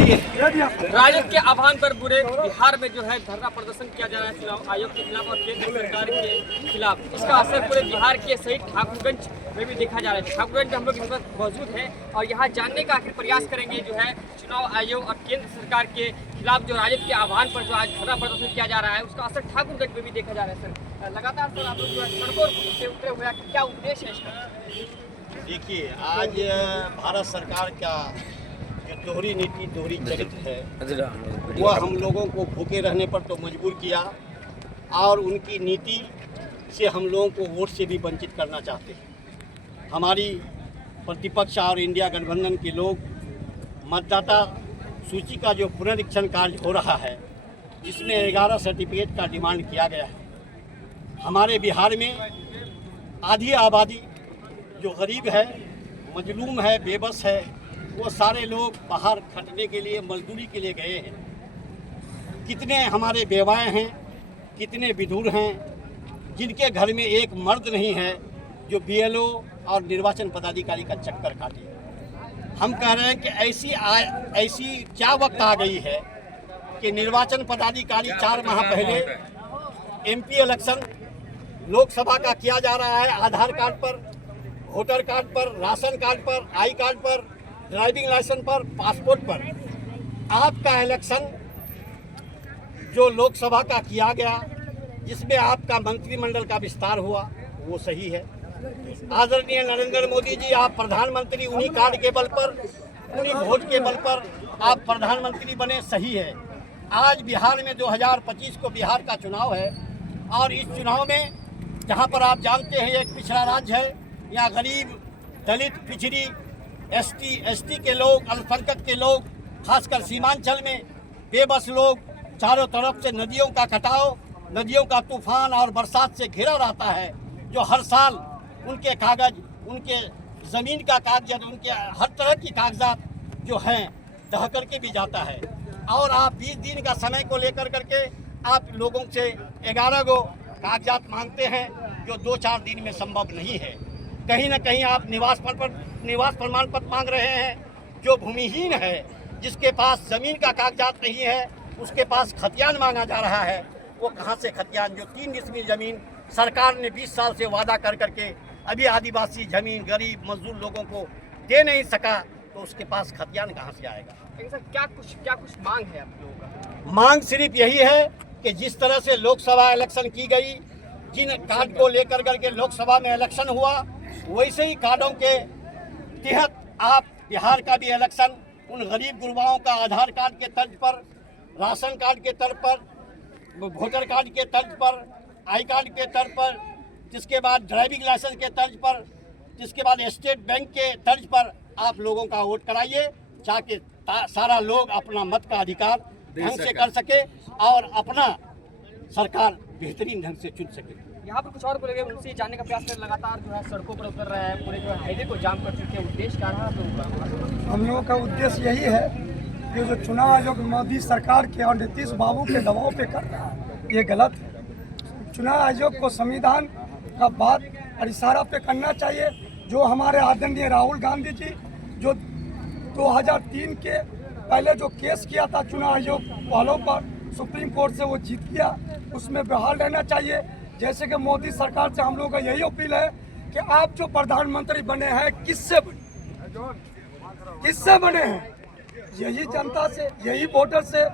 राजद के आह्वान पर पूरे बिहार में जो है धरना प्रदर्शन किया जा रहा है चुनाव आयोग के खिलाफ और केंद्र सरकार के खिलाफ। इसका असर पूरे बिहार के सहित ठाकुरगंज में भी देखा जा रहा है। ठाकुरगंज में हम लोग इस वक्त मौजूद हैं और यहाँ जानने का आखिर प्रयास करेंगे जो है चुनाव आयोग और केंद्र सरकार के खिलाफ जो राजद के आह्वान पर जो आज धरना प्रदर्शन किया जा रहा है उसका असर ठाकुरगंज में भी देखा जा रहा है। सर लगातार सर आप लोग जो है सड़कों से उतरे हुए हैं, क्या उद्देश्य है इसका? देखिए, आज भारत सरकार का जो दोहरी नीति दोहरी चरित्र है वह हम लोगों को भूखे रहने पर तो मजबूर किया और उनकी नीति से हम लोगों को वोट से भी वंचित करना चाहते हैं। हमारी प्रतिपक्ष और इंडिया गठबंधन के लोग मतदाता सूची का जो पुनरीक्षण कार्य हो रहा है इसमें 11 सर्टिफिकेट का डिमांड किया गया है। हमारे बिहार में आधी आबादी जो गरीब है, मजलूम है, बेबस है, वो सारे लोग बाहर खटने के लिए, मजदूरी के लिए गए हैं। कितने हमारे बेवाएँ हैं, कितने विधुर हैं जिनके घर में एक मर्द नहीं है जो BLO और निर्वाचन पदाधिकारी का चक्कर काटे। हम कह रहे हैं कि ऐसी क्या वक्त आ गई है कि निर्वाचन पदाधिकारी 4 माह पहले MP इलेक्शन लोकसभा का किया जा रहा है आधार कार्ड पर, वोटर कार्ड पर, राशन कार्ड पर, आई कार्ड पर, ड्राइविंग लाइसेंस पर, पासपोर्ट पर। आपका इलेक्शन जो लोकसभा का किया गया जिसमें आपका मंत्रिमंडल का विस्तार हुआ वो सही है। आदरणीय नरेंद्र मोदी जी, आप प्रधानमंत्री उन्हीं कार्ड के बल पर, उन्हीं वोट के बल पर आप प्रधानमंत्री बने, सही है। आज बिहार में 2025 को बिहार का चुनाव है और इस चुनाव में जहां पर आप जानते हैं एक पिछड़ा राज्य है, यहाँ गरीब, दलित, पिछड़ी, ST के लोग, अल्पसंख्यक के लोग, खासकर सीमांचल में बेबस लोग, चारों तरफ से नदियों का कटाव, नदियों का तूफान और बरसात से घिरा रहता है, जो हर साल उनके कागज, उनके ज़मीन का कागजात, उनके हर तरह की कागजात जो हैं ढह करके भी जाता है। और आप 20 दिन का समय को लेकर करके आप लोगों से 11 गो कागजात मांगते हैं जो 2-4 दिन में संभव नहीं है। कहीं ना कहीं आप निवास प्रमाण पत्र मांग रहे हैं। जो भूमिहीन है, जिसके पास ज़मीन का कागजात नहीं है, उसके पास खतियान मांगा जा रहा है। वो कहाँ से खतियान, जो 3 डिसमिल ज़मीन सरकार ने 20 साल से वादा कर करके अभी आदिवासी ज़मीन गरीब मजदूर लोगों को दे नहीं सका, तो उसके पास खतियान कहाँ से आएगा? सर क्या कुछ मांग है आप लोगों का? मांग सिर्फ यही है कि जिस तरह से लोकसभा इलेक्शन की गई, जिन कार्ड को लेकर करके लोकसभा में इलेक्शन हुआ, वैसे ही कार्डों के तहत आप बिहार का भी इलेक्शन उन गरीब गुरबाओं का आधार कार्ड के तर्ज पर, राशन कार्ड के तर्ज पर, वोटर कार्ड के तर्ज पर, आई कार्ड के तर्ज पर, जिसके बाद ड्राइविंग लाइसेंस के तर्ज पर, जिसके बाद स्टेट बैंक के तर्ज पर आप लोगों का वोट कराइए, ताकि सारा लोग अपना मत का अधिकार ढंग से कर सके और अपना सरकार बेहतरीन ढंग से चुन सके। यहाँ पर कुछ और बोलेंगे, उनसे जानने का प्रयास कर। लगातार जो है सड़कों पर उतर रहा है, पूरे जो हाईवे को जाम कर चुके हैं। उद्देश्य क्या रहा है? हम लोगों का उद्देश्य यही है कि जो चुनाव आयोग मोदी सरकार के और नीतीश बाबू के दबाव पे कर रहा है, ये गलत है। चुनाव आयोग को संविधान का बात और इशारा पे करना चाहिए। जो हमारे आदरणीय राहुल गांधी जी जो 2003 के पहले जो केस किया था चुनाव आयोग वालों पर, सुप्रीम कोर्ट से वो जीत गया, उसमें बहाल रहना चाहिए। जैसे कि मोदी सरकार से हम लोगों का यही अपील है कि आप जो प्रधानमंत्री बने हैं किससे बने हैं? यही जनता से, यही वोटर से।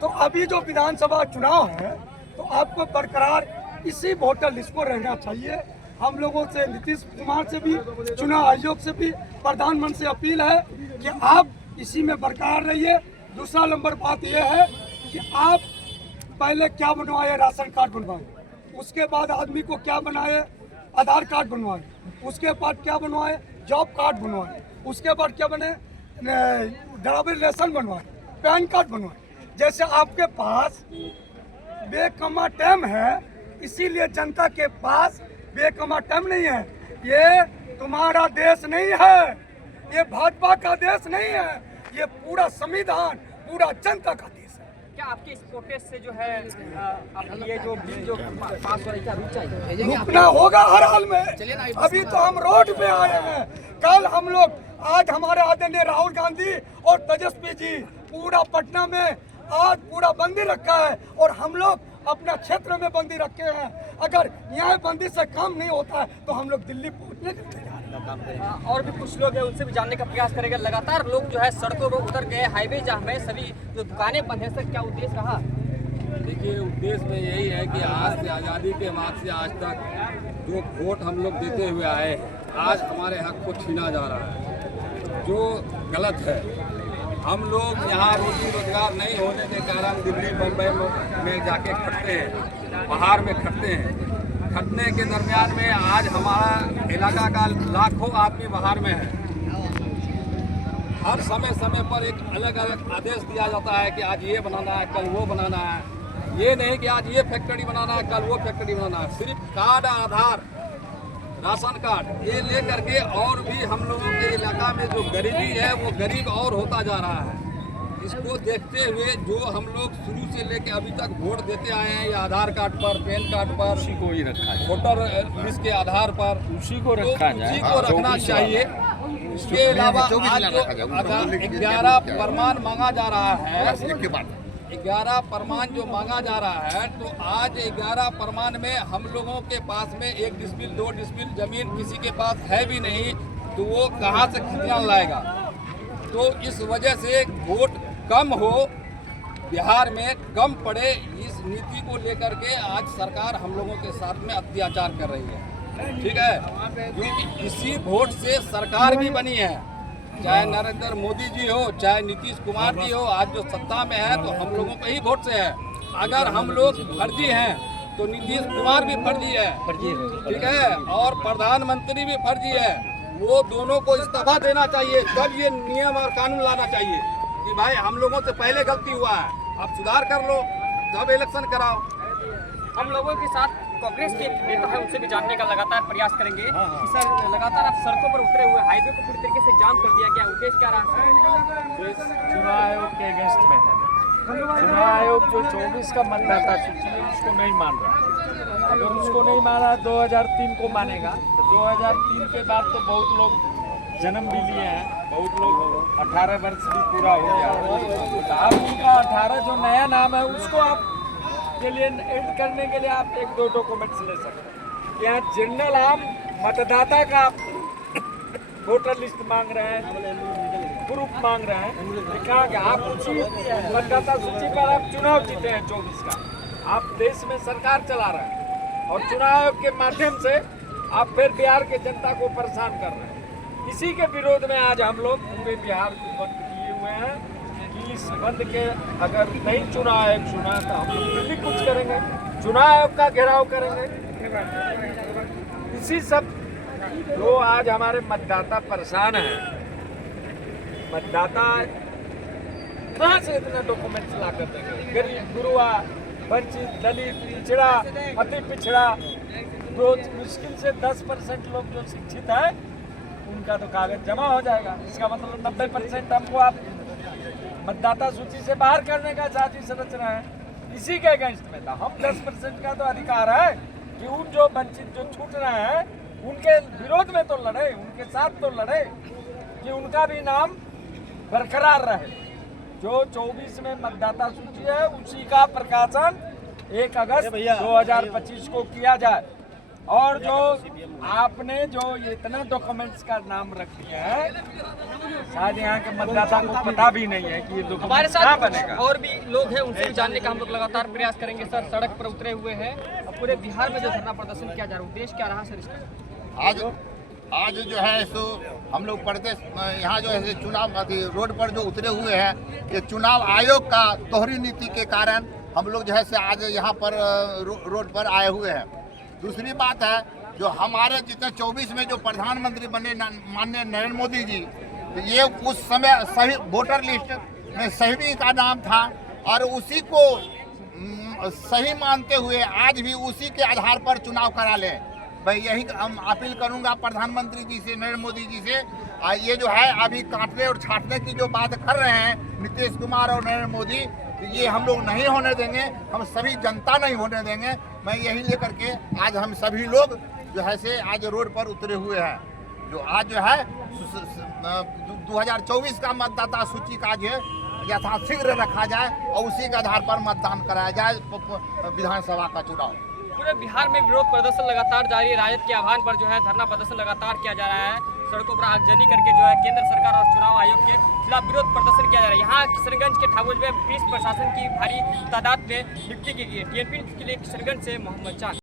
तो अभी जो विधानसभा चुनाव है तो आपको बरकरार इसी वोटर लिस्ट को रहना चाहिए। हम लोगों से, नीतीश कुमार से भी, चुनाव आयोग से भी, प्रधानमंत्री से अपील है कि आप इसी में बरकरार रहिए। दूसरा नंबर बात यह है कि आप पहले क्या बनवाए, राशन कार्ड बनवाए, उसके बाद आदमी को क्या बनाए, आधार कार्ड बनवाए, उसके बाद क्या बनवाए, जॉब कार्ड बनवाए, उसके बाद क्या बने, ड्राइविंग लाइसेंस बनवाए, पैन कार्ड बनवाए। जैसे आपके पास बेकमा टाइम है, इसीलिए जनता के पास बेकमा टाइम नहीं है। ये तुम्हारा देश नहीं है, ये भाजपा का देश नहीं है, ये पूरा संविधान, पूरा जनता का देश है। क्या आपके इस प्रोटेस्ट से जो है अब ये जो बिल जो पास हो रही है रुक जाएगी? रुकना होगा हर हाल में। अभी तो हम रोड पे आए हैं। कल हम लोग, आज हमारे आदरणीय राहुल गांधी और तेजस्वी जी पूरा पटना में आज पूरा बंदी रखा है और हम लोग अपना क्षेत्र में बंदी रखे हैं। अगर यहाँ बंदी से काम नहीं होता है तो हम लोग दिल्ली पहुँचने के लिए और भी कुछ लोग हैं, उनसे भी जानने का प्रयास करेंगे। लगातार लोग जो है सड़कों पर उतर गए, हाईवे जाम है, सभी जो दुकानें बंद है। सर क्या उद्देश्य रहा? देखिए, उद्देश्य में यही है कि आज से आज़ादी के बाद से आज तक जो वोट हम लोग देते हुए आए हैं, आज हमारे हक को छीना जा रहा है, जो गलत है। हम लोग यहाँ रोजी रोजगार नहीं होने के कारण दिल्ली बम्बई में जाके खटते हैं, बाहर में खटते हैं। खटने के दरमियान में आज हमारा इलाका का लाखों आदमी बाहर में है। हर समय समय पर एक अलग अलग आदेश दिया जाता है कि आज ये बनाना है, कल वो बनाना है। ये नहीं कि आज ये फैक्ट्री बनाना है, कल वो फैक्ट्री बनाना है। सिर्फ कार्ड, आधार, राशन कार्ड ये ले करके और भी हम लोगों के इलाका में जो गरीबी है वो गरीब और होता जा रहा है। इसको देखते हुए जो हम लोग शुरू से लेके अभी तक वोट देते आए हैं, ये आधार कार्ड पर, पैन कार्ड पर, उसी को ही रखा है, वोटर लिस्ट के आधार पर उसी को रखा जाए, उसी को रखना चाहिए। इसके अलावा आज जो 11 प्रमाण मांगा जा रहा है, 11 प्रमाण जो मांगा जा रहा है, तो आज 11 प्रमाण में हम लोगों के पास में 1 डिसमिल 2 डिसमिल जमीन किसी के पास है भी नहीं, तो वो कहाँ से खतियान लाएगा? तो इस वजह से वोट कम हो, बिहार में कम पड़े, इस नीति को लेकर के आज सरकार हम लोगों के साथ में अत्याचार कर रही है। ठीक है, क्योंकि इसी वोट से सरकार भी बनी है, चाहे नरेंद्र मोदी जी हो, चाहे नीतीश कुमार जी हो। आज जो सत्ता में है तो हम लोगों के ही वोट से है। अगर हम लोग फर्जी हैं तो नीतीश कुमार भी फर्जी है, ठीक है, और प्रधानमंत्री भी फर्जी है। वो दोनों को इस्तीफा देना चाहिए, तब ये नियम और कानून लाना चाहिए कि भाई हम लोगों से पहले गलती हुआ है, अब सुधार कर लो, तब इलेक्शन कराओ। हम लोगों के साथ कांग्रेस के नेता है, उनसे भी जानने का लगातार प्रयास करेंगे कि सर लगातार आप सड़कों पर उतरे हुए, हाईवे को पूरी तरीके से जाम कर दिया गया, उद्देश्य क्या रहा? चुनाव आयोग के अगेंस्ट में है। चुनाव आयोग जो 24 का मतदाता सूची है उसको नहीं मान रहा। अगर उसको नहीं माना 2003 को मानेगा, तो 2003 के बाद तो बहुत लोग जन्म भी लिए हैं, बहुत लोग 18 वर्ष भी पूरा हो गया। तो आप उनका 18 जो नया नाम है उसको आप के लिए ऐड करने के लिए आप 1-2 डॉक्यूमेंट्स ले सकते हैं। यहाँ जनरल आम मतदाता का वोटर लिस्ट मांग रहे हैं, प्रूफ मांग रहे हैं। कहा कि आप उसी मतदाता सूची पर आप चुनाव जीते हैं 24 का, आप देश में सरकार चला रहे हैं और चुनाव आयोग के माध्यम से आप फिर बिहार के जनता को परेशान कर रहे हैं। इसी के विरोध में आज हम लोग पूरे बिहार को बंद किए हुए हैं कि इस बंद के अगर नहीं चुनाव आयोग चुना तो हम लोग दिल्ली कुछ करेंगे, चुनाव आयोग का घेराव करेंगे। इसी सब जो आज हमारे मतदाता परेशान हैं, मतदाता कहाँ से इतना डॉक्यूमेंट्स ला कर देंगे? गरीब, गुरुआ, वंचित, दलित, पिछड़ा, अति पिछड़ा, रोज मुश्किल से 10% लोग जो शिक्षित है उनका तो कागज जमा हो जाएगा। इसका मतलब 90% हमको आप मतदाता सूची से बाहर करने का साजिश रच रहे हैं। इसी के अगेंस्ट में था। हम 10% का तो अधिकार है कि उन जो वंचित जो छूट रहे हैं उनके विरोध में तो लड़े, उनके साथ तो लड़े कि उनका भी नाम बरकरार रहे। जो 24 में मतदाता सूची है उसी का प्रकाशन 1 अगस्त 2025 को किया जाए। और जो आपने जो इतना डॉक्यूमेंट्स का नाम रख दिया है, शायद यहाँ के मतदाता को पता भी नहीं है कि ये हमारे डॉक्यूमेंट कहाँ साथ बनेगा। और भी लोग हैं, उनसे भी जानने का हम लोग लगातार प्रयास करेंगे। सर सड़क पर उतरे हुए हैं, अब पूरे बिहार में जो धरना प्रदर्शन किया जा रहा है, उद्देश्य क्या रहा सर इसका? आज जो है सो हम लोग प्रदेश यहाँ जो है चुनाव रोड पर जो उतरे हुए हैं, ये चुनाव आयोग का दोहरी नीति के कारण हम लोग जो है से आज यहाँ पर रोड पर आए हुए हैं। दूसरी बात है, जो हमारे जितने 24 में जो प्रधानमंत्री बने माननीय नरेंद्र मोदी जी, ये उस समय सही वोटर लिस्ट में सही का नाम था और उसी को सही मानते हुए आज भी उसी के आधार पर चुनाव करा लें। भाई यही हम अपील करूंगा प्रधानमंत्री जी से, नरेंद्र मोदी जी से। ये जो है अभी काटने और छाटने की जो बात कर रहे हैं नीतीश कुमार और नरेंद्र मोदी, तो ये हम लोग नहीं होने देंगे, हम सभी जनता नहीं होने देंगे। मैं यही लेकर के आज हम सभी लोग जो है से आज रोड पर उतरे हुए हैं। जो आज जो है 2024 का मतदाता सूची का जो यथाशीघ्र रखा जाए और उसी के आधार पर मतदान कराया जाए विधानसभा का चुनाव। पूरे बिहार में विरोध प्रदर्शन लगातार जारी है। राजद के आह्वान पर जो है धरना प्रदर्शन लगातार किया जा रहा है। सड़कों पर आगजनी करके जो है केंद्र सरकार और चुनाव आयोग के खिलाफ विरोध प्रदर्शन किया जा रहा है। यहाँ किशनगंज के ठाकुरगंज में पुलिस प्रशासन की भारी तादाद में नियुक्ति की गई है। TNP के लिए किशनगंज से मोहम्मद चांद।